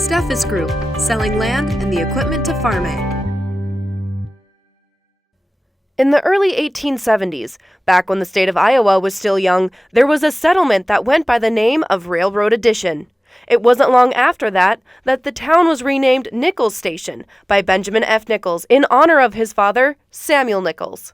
Steffes Group, selling land and the equipment to farm it. In the early 1870s, back when the state of Iowa was still young, there was a settlement that went by the name of Railroad Addition. It wasn't long after that the town was renamed Nichols Station by Benjamin F. Nichols in honor of his father, Samuel Nichols.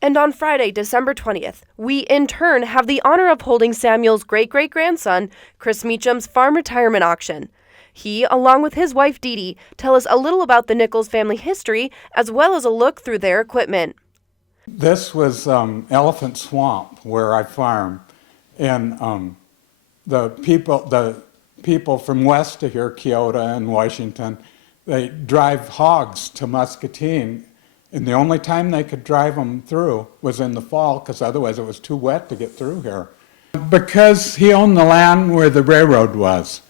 And on Friday, December 20th, we in turn have the honor of holding Samuel's great-great-grandson, Chris Meacham's farm retirement auction. He, along with his wife Dee Dee, tell us a little about the Nichols family history as well as a look through their equipment. This was Elephant Swamp where I farm, and the people from west of here, Keota and Washington, they drive hogs to Muscatine, and the only time they could drive them through was in the fall because otherwise it was too wet to get through here. Because he owned the land where the railroad was.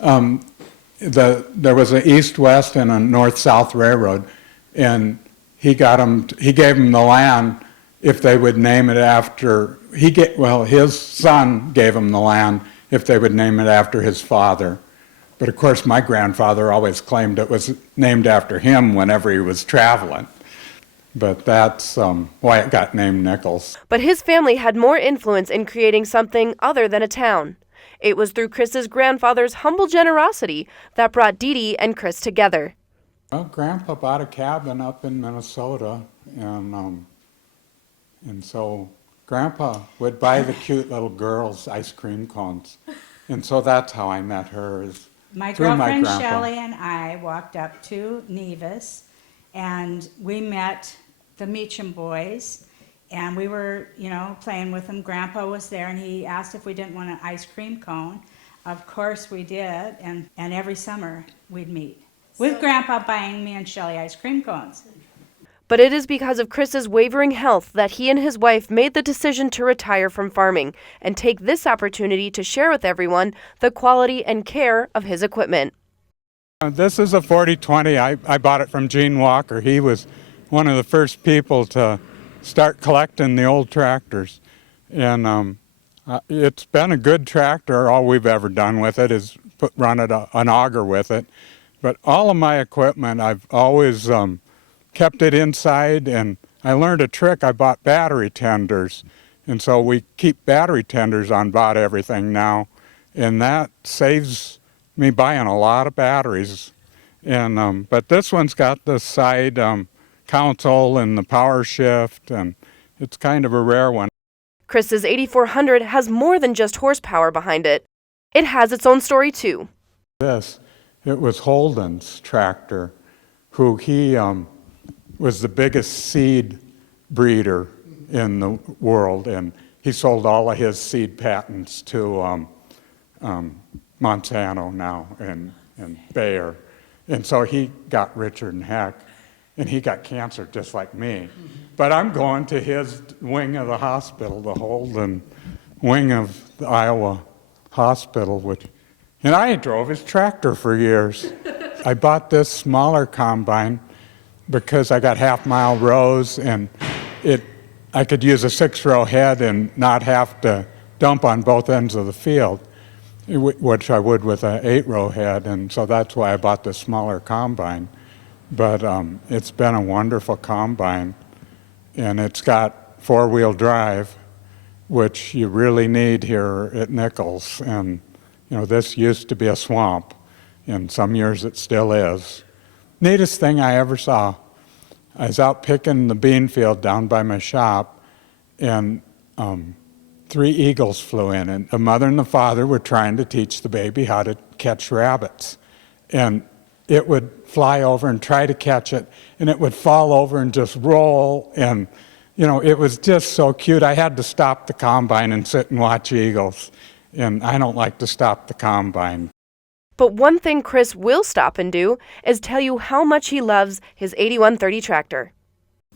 There was an east-west and a north-south railroad, and he gave them the land if they would name it after, his son gave him the land if they would name it after his father. But of course my grandfather always claimed it was named after him whenever he was traveling. But that's why it got named Nichols. But his family had more influence in creating something other than a town. It was through Chris's grandfather's humble generosity that brought Dee Dee and Chris together. Well, Grandpa bought a cabin up in Minnesota, and so Grandpa would buy the cute little girls ice cream cones. And so that's how I met her, is My through my girlfriend grandpa. Shelley and I walked up to Nevis, and we met the Meacham boys, and we were, playing with them. Grandpa was there, and he asked if we didn't want an ice cream cone. Of course we did, and every summer we'd meet, with Grandpa buying me and Shelley ice cream cones. But it is because of Chris's wavering health that he and his wife made the decision to retire from farming and take this opportunity to share with everyone the quality and care of his equipment. This is a 4020. I bought it from Gene Walker. He was one of the first people to start collecting the old tractors. And it's been a good tractor. All we've ever done with it is run an auger with it. But all of my equipment, I've always kept it inside, and I learned a trick. I bought battery tenders, and so we keep battery tenders on about everything now, and that saves me buying a lot of batteries. And but this one's got the side console and the power shift, and it's kind of a rare one. Chris's 8400 has more than just horsepower behind it. It has its own story too. It was Holden's tractor, who he was the biggest seed breeder in the world, and he sold all of his seed patents to Monsanto now and Bayer. And so he got richer than heck, and he got cancer just like me. But I'm going to his wing of the hospital, the Holden wing of the Iowa hospital, and I drove his tractor for years. I bought this smaller combine because I got half-mile rows, and I could use a 6-row head and not have to dump on both ends of the field, which I would with an 8-row head, and so that's why I bought the smaller combine. But it's been a wonderful combine, and it's got 4-wheel drive, which you really need here at Nichols. And this used to be a swamp, and some years it still is. Neatest thing I ever saw. I was out picking the bean field down by my shop, and 3 eagles flew in, and the mother and the father were trying to teach the baby how to catch rabbits. And it would fly over and try to catch it, and it would fall over and just roll, and it was just so cute. I had to stop the combine and sit and watch eagles, and I don't like to stop the combine. But one thing Chris will stop and do is tell you how much he loves his 8130 tractor.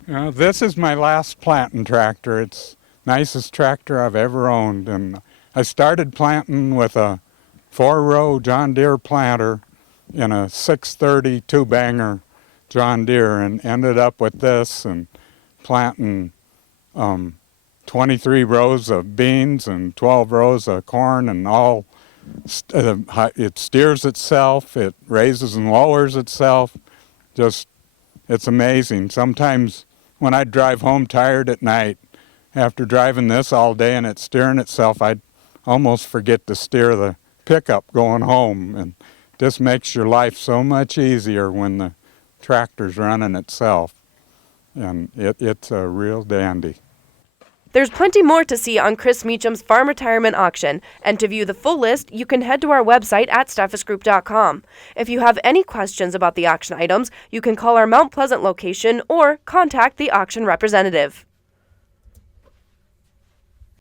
This is my last planting tractor. It's the nicest tractor I've ever owned, and I started planting with a 4-row John Deere planter in a 630 2-banger John Deere, and ended up with this and planting 23 rows of beans and 12 rows of corn, and all it steers itself, it raises and lowers itself. Just, it's amazing. Sometimes when I drive home tired at night, after driving this all day and it's steering itself, I'd almost forget to steer the pickup going home. And this makes your life so much easier when the tractor's running itself. And it's a real dandy. There's plenty more to see on Chris Meacham's farm retirement auction, and to view the full list, you can head to our website at steffesgroup.com. If you have any questions about the auction items, you can call our Mount Pleasant location or contact the auction representative.